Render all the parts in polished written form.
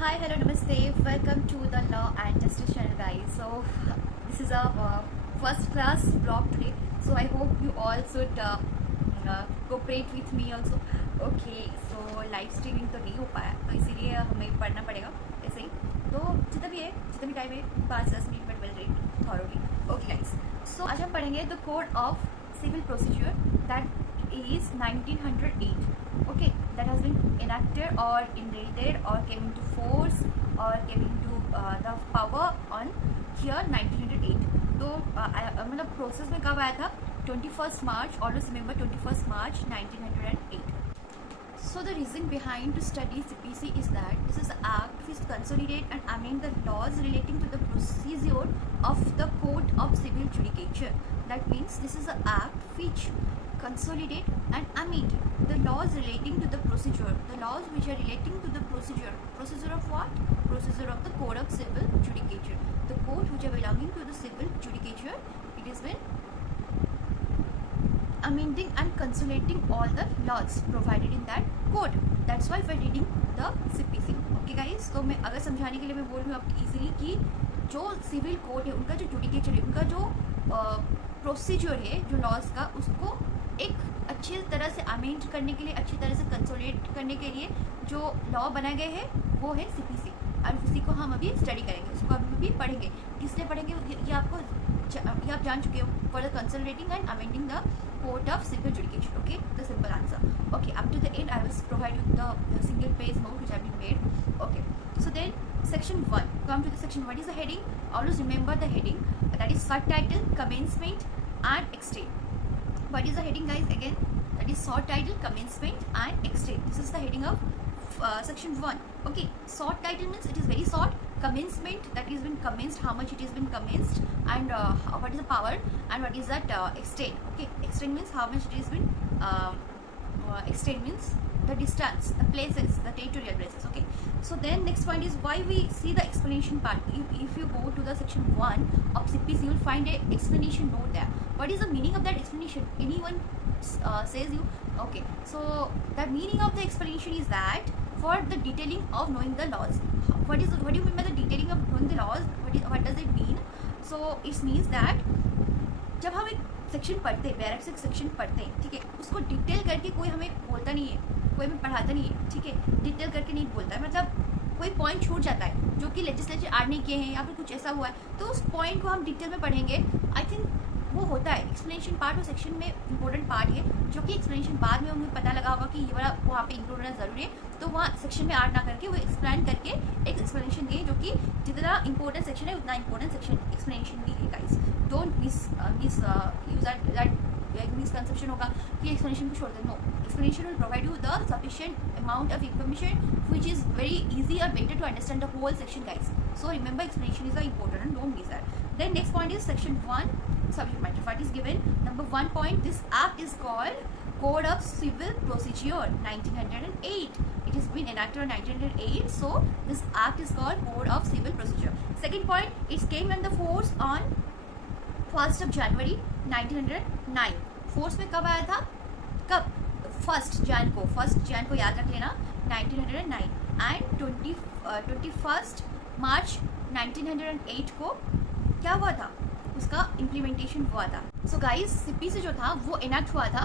Hi, hello, namaste. Welcome to the Law and Justice channel, guys. So, this is a first class vlog today. So, I hope you all should cooperate with me also. Okay, so live streaming तो नहीं हो पाया, तो इसीलिए हमें पढ़ना पड़ेगा ऐसे ही. तो जितना भी है, जितना भी टाइम है, 5-10 मिनट में will read thoroughly. Okay guys, so आज हम पढ़ेंगे the code of civil procedure that is 1908. Okay, that has been enacted or enacted or came into force or came into the power on year 1908. तो मतलब process में कब आया था? 21st March. Always remember 21st March 1908. So the reason behind to study CPC is that this is an act which consolidate and amend the laws relating to the procedure of the Court of Civil Judicature. That means this is an act which consolidate and amend the laws relating to the procedure, the laws which are relating to the procedure of what? Procedure of the Code of Civil Judicature. The court which are belonging to the civil judicature, it has been amending and consolidating all the laws provided in that code. That's why we're reading the CPC. Okay guys, तो मैं अगर समझाने के लिए मैं बोल रही हूँ आपको इजीली कि जो सिविल कोड है, उनका जो जुडिकेचर है, उनका जो प्रोसीजर है, जो लॉज का, उसको एक अच्छी तरह से अमेंड करने के लिए, अच्छी तरह से कंसोलिडेट करने के लिए जो लॉ बनाए गए हैं वो है सीपीसी. और उसी को हम अभी स्टडी करेंगे, उसको अभी पढ़ेंगे. किसने पढ़ेंगे ये आप जान चुके हो. For the consolidating and amending the court of civil judication. Okay, the simple answer. Okay, up to the end I will provide you the single page note which have been made. Okay, so then section 1, come to the section. What is the heading? Always remember the heading, that is subtitle, commencement and extent. What is the heading guys? Again, that is short title, commencement and extent. This is the heading of section 1. Okay, short title means it is very short. Commencement, that is been commenced, how much it has been commenced, and what is the power, and what is that extent. Okay, extent means how much it has been extent means the distance, the places, the territorial places. Okay, so then next point is why we see the explanation part. If you go to the section 1 of CPC, you will find a explanation note there. What is the meaning of that explanation? Anyone says you? Okay, so the meaning of the explanation is that for the detailing of knowing the laws. What do you mean by the detailing of knowing the laws? What does it mean? So it means that जब हम एक section पढ़ते हैं, barrack से section पढ़ते हैं, ठीक है, उसको डिटेल करके कोई हमें बोलता नहीं है, कोई हमें पढ़ाता नहीं है, ठीक है, डिटेल करके नहीं बोलता है. मतलब कोई पॉइंट छूट जाता है जो कि लेजिस्लेचर ऐड नहीं किए हैं या फिर कुछ ऐसा हुआ है, तो उस पॉइंट को हम डिटेल में पढ़ेंगे. आई थिंक वो होता है एक्सप्लेनेशन पार्ट, वो सेक्शन में इंपॉर्टेंट पार्ट है, जो कि एक्सप्लेनेशन बाद में उन्हें पता लगा होगा कि ये वाला वहाँ पे इंक्लूड होना जरूरी है, तो वहाँ सेक्शन में ऐड ना करके वो एक्सप्लेन करके एक एक्सप्लेनेशन दिए, जो कि जितना इंपॉर्टेंट सेक्शन है उतना इंपॉर्टेंट सेक्शन एक्सप्लेनेशन भी है. Guys, don't misuse that misconception होगा कि एक्सप्लेनेशन को छोड़ दे. No, explanation will provide you the sufficient amount of information which is very easy or better to understand the whole section, guys. So remember, explanation is important and don't miss that. Then next point is section 1, subject matter. What is given? Number 1 point, this act is called Code of Civil Procedure 1908. It has been enacted in 1908, so this act is called Code of Civil Procedure. Second point, it came under force on 1st of January 1909. Force में कब आया था? कब? 1st Jain को याद रख लेना, 1909. And 21st मार्च 1908 को क्या हुआ था? उसका इम्प्लीमेंटेशन हुआ था. सो गाइस, सीपीसी जो था वो इनैक्ट हुआ था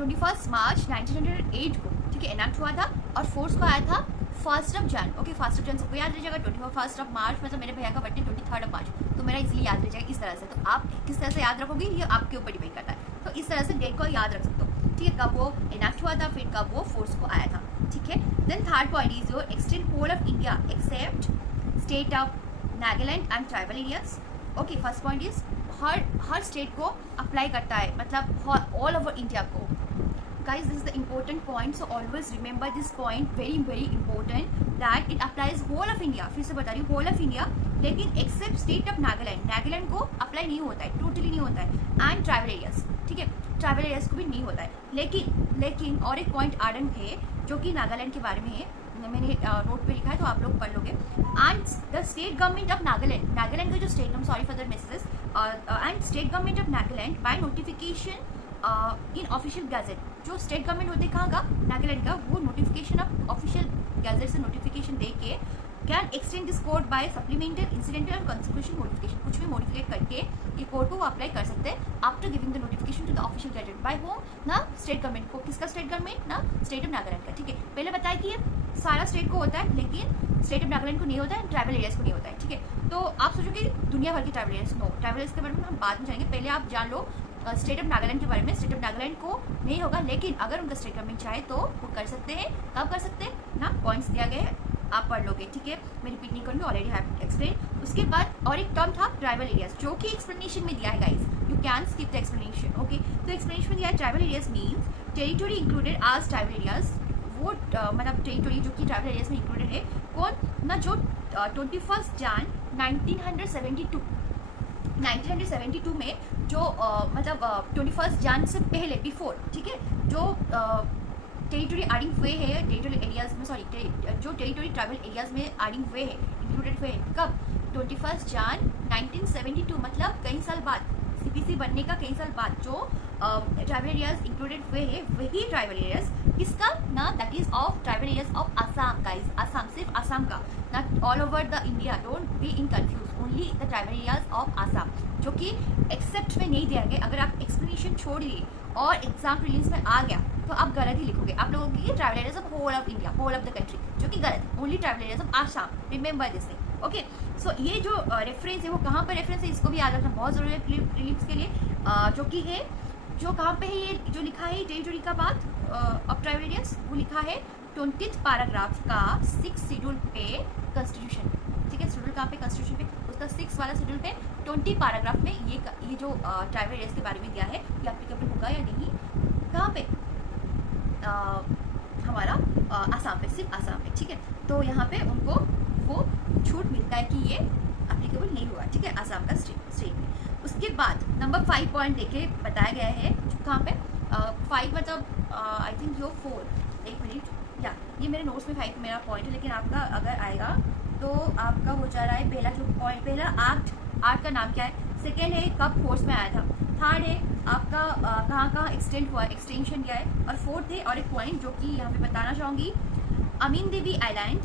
21st मार्च 1908 को, ठीक है, इनैक्ट हुआ था. और फोर्स को आया था 1st of Jain. Okay, 1st of Jain सबको याद रह जाएगा. 21st ऑफ मार्च मतलब मेरे भैया का बर्थडे 23rd ऑफ मार्च, तो मेरा इजीली याद रह जाएगा इस तरह से. तो आप किस तरह से याद रखोगे ये आपके ऊपर डिपेंड करता है. तो इस तरह से डेट को याद रख सकते हो, ठीक है, कब वो इनैक्ट हुआ था, फिर कब वो फोर्स को आया था, ठीक है. Then third point is your extend whole of India except state of Nagaland and tribal areas. Okay, first point is हर स्टेट को अप्लाई करता है, मतलब ऑल ओवर इंडिया को. Guys, this is the important point, so always remember this point, very very important, that it applies whole of India. फिर से बता रही हूँ, whole of India, लेकिन एक्सेप्ट स्टेट ऑफ नागालैंड को अप्लाई नहीं होता है, टोटली नहीं होता है. एंड ट्राइबल एरियाज, ठीक है, ट्राइबल एरियाज को भी नहीं होता है. लेकिन और एक पॉइंट आर्डन है जो कि नागालैंड के बारे में है, मैंने नोट पे लिखा है, तो आप लोग पढ़ लोगे. And the state government of Nagaland का जो state, sorry for the messages, and state government of Nagaland by notification in official gazette. जो स्टेट गवर्नमेंट होते हैं कहाँ का? नागालैंड का, वो नोटिफिकेशन ऑफ ऑफिशियल गैजेट से नोटिफिकेशन दे के can extend this code by supplemental incidental और कॉन्सिक्वेंशियल मॉडिफिकेशन, कुछ भी मॉडिफिकेट करके ये कोड को वो अप्लाई कर सकते हैं after giving the notification to the official gazette by home, ना स्टेट गवर्नमेंट को, किसका स्टेट गवर्नमेंट, ना स्टेट ऑफ नागालैंड का। ठीक है, पहले बताया कि ये सारा स्टेट को होता है लेकिन स्टेट ऑफ नागालैंड को नहीं होता है, ट्राइबल एरियाज को नहीं होता है। ठीक है, तो आप सोचो कि दुनिया भर की tribal areas, no, tribal areas के बारे में हम बाद में जाएंगे, पहले आप जान लो स्टेट ऑफ नागालैंड के बारे में। स्टेट ऑफ नागालैंड को नहीं होगा, लेकिन अगर उनका स्टेट गवर्नमेंट चाहे तो वो कर सकते हैं। कब कर सकते हैं ना, पॉइंट्स दिया गया है, आप पढ़ लोगे। ठीक है, मैं रिपीट नहीं करूँगी, ऑलरेडी हैव एक्सप्लेन। उसके बाद और एक टर्म था ट्राइबल एरियाज, जो कि एक्सप्लेनेशन में दिया है guys, you can skip the explanation. Okay, तो एक्सप्लेनेशन में दिया है tribal areas means territory included आज ट्राइबल एरियाज, वो मतलब टेरिटोरी जो कि ट्राइबल एरियाज में इंक्लूडेड है, कौन ना, जो 21 जान 1972 में जो मतलब 21 जान से पहले बिफोर, ठीक है, जो टेरिटोरी एडिंग हुए हैं टेरिटोरी एरियाज में, सॉरी जो टेरिटोरी ट्राइबल एरियाज में एडिंग हुए हैं, इंक्लूडेड हुए हैं, कब, 21 जान 1972, मतलब कई साल बाद, सीपीसी बनने का कई साल बाद जो ट्राइबल एरियाज इंक्लूडेड हुए हैं, वही ट्राइबल एरियाज किसका ना, that is of tribal areas of Assam guys, Assam, सिर्फ आसाम का, not all over the India, don't be in confuse, only the tribal areas of Assam, जो कि एक्सेप्ट में नहीं दिया गया। अगर आप एक्सप्लेनेशन छोड़ दिए और एग्जाम रिलीज में आ गया तो आप गलत ही लिखोगे, आप लोगों की tribal areas of whole of India, whole of the country, जो कि गलत है, only tribal areas of Assam, remember this thing. Okay, so ये जो रेफरेंस है वो कहाँ पर रेफरेंस है, इसको भी याद रखना बहुत जरूरी है प्रीलिम्स के लिए, जो कि है, जो कहाँ पे है, ये जो लिखा है टेरिटोरी का बात ऑफ ट्राइबल एरियाज, वो लिखा है 20th पैराग्राफ का 6 शेड्यूल पे कॉन्स्टिट्यूशन। ठीक है, शेड्यूल कहाँ पे, कॉन्स्टिट्यूशन पे, उसका 6 वाला शेड्यूल पे 20 पैराग्राफ में ये जो ट्राइबल एरियाज के बारे में दिया है, ये एप्लीकेबल होगा या नहीं, कहाँ पे, हमारा आसाम पे, सिर्फ आसाम पे। ठीक है, तो यहाँ पे उनको वो छूट मिलता है कि ये एप्लीकेबल नहीं हुआ। ठीक है, आसाम का स्टेट में। उसके बाद नंबर 5 पॉइंट देके बताया गया है, कहाँ पे 5 मतलब आई थिंक यो 4, एक मिनट, या ये मेरे नोट्स में 5 मेरा पॉइंट है, लेकिन आपका अगर आएगा तो आपका हो जा रहा है पहला जो पॉइंट, पहला आर्ट का नाम क्या है, सेकेंड है कब फोर्स में आया था, थर्ड है आपका कहाँ एक्सटेंड हुआ, एक्सटेंशन क्या है, और फोर्थ है और एक पॉइंट जो कि यहाँ पे बताना चाहूँगी, Amindivi island,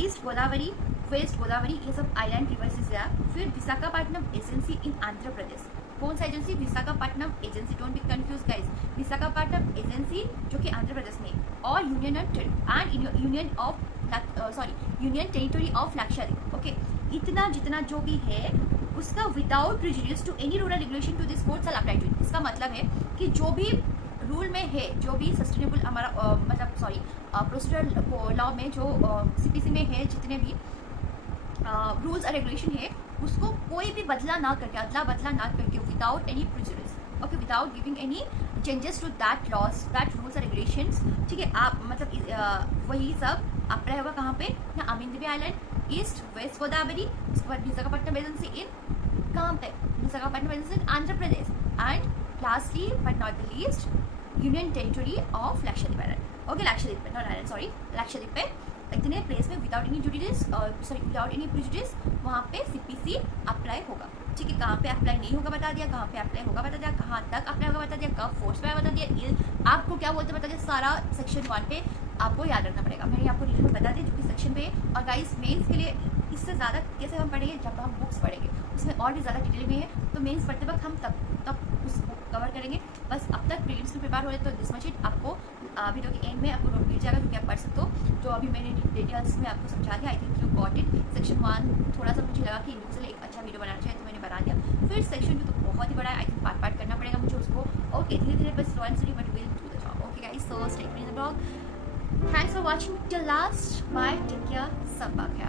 east Godavari, west Godavari, ये सब आइलैंड रिवर्स से है। फिर विशाखापट्टनम एजेंसी इन आंध्र प्रदेश, कौन सा agency, Visakhapatnam agency, don't be confuse guys, Visakhapatnam agency जो कि आंध्र प्रदेश में, और union territory of Lakshadweep. Okay, इतना जितना जो भी है उसका without prejudice to any rural regulation to this code shall apply to it. इसका मतलब है कि जो भी रूल में है, जो भी सस्टेनेबल हमारा मतलब सॉरी प्रोसीजरल लॉ में जो सीपीसी में है, जितने भी रूल्स और रेगुलेशन है, उसको कोई भी बदला ना करके, अदला बदला ना करके, without any prejudice, okay, without giving any changes to that laws, that rules और रेगुलेशंस। ठीक है, आप मतलब वही सब अप्लाई होगा कहाँ पे ना, अमीन देवी आइलैंड, ईस्ट वेस्ट गोदावरी, उसके बाद विशाखापट्टनम एजेंसी इन कहाँ पे, Visakhapatnam agency in Andhra Pradesh, and lastly but not the least union territory of Lakshadweep island. Okay, Lakshadweep पे, नॉट आइलैंड, सॉरी, लक्षद्वीप पे इतने प्लेस में without any without any prejudice वहाँ पे सीपीसी अप्लाई होगा। ठीक है, कहाँ पे अप्लाई नहीं होगा बता दिया, कहाँ पे अप्लाई होगा बता दिया, कहाँ तक अप्लाई होगा बता दिया, कब फोर्स पे बता दिया, ये आपको क्या बोलते बता दिया, सारा सेक्शन 1 पे आपको याद रखना पड़ेगा। मैंने आपको डिटेल में बता दिया जो कि सेक्शन पे है। और गाइस मेंस के लिए इससे ज़्यादा कैसे हम पढ़ेंगे, जब हम बुक्स पढ़ेंगे उसमें और भी ज़्यादा डिटेल में है, तो मेंस पढ़ते वक्त हम तब उस बुक कवर करेंगे। बस अब तक प्रीलिम्स में प्रिपेयर हो रहे तो दिस मच इट, आपको वीडियो के एंड में आपको नोट मिल जाएगा जो कि आप पढ़ सकते हो, जो अभी मैंने डिटेल्स में आपको समझा दिया। I think you got it. Section 1 थोड़ा सा मुझे लगा कि इंडिविजुअल एक अच्छा वीडियो बनाना चाहिए तो मैंने बना दिया। फिर सेक्शन 2 तो बहुत ही बड़ा है, आई थिंक पार्ट करना पड़ेगा मुझे उसको। ओके, धीरे धीरे बस slow and study but will do the job. Okay guys, so stay tuned in the blog. Thanks for watching till last. Bye, take care, सब बात है।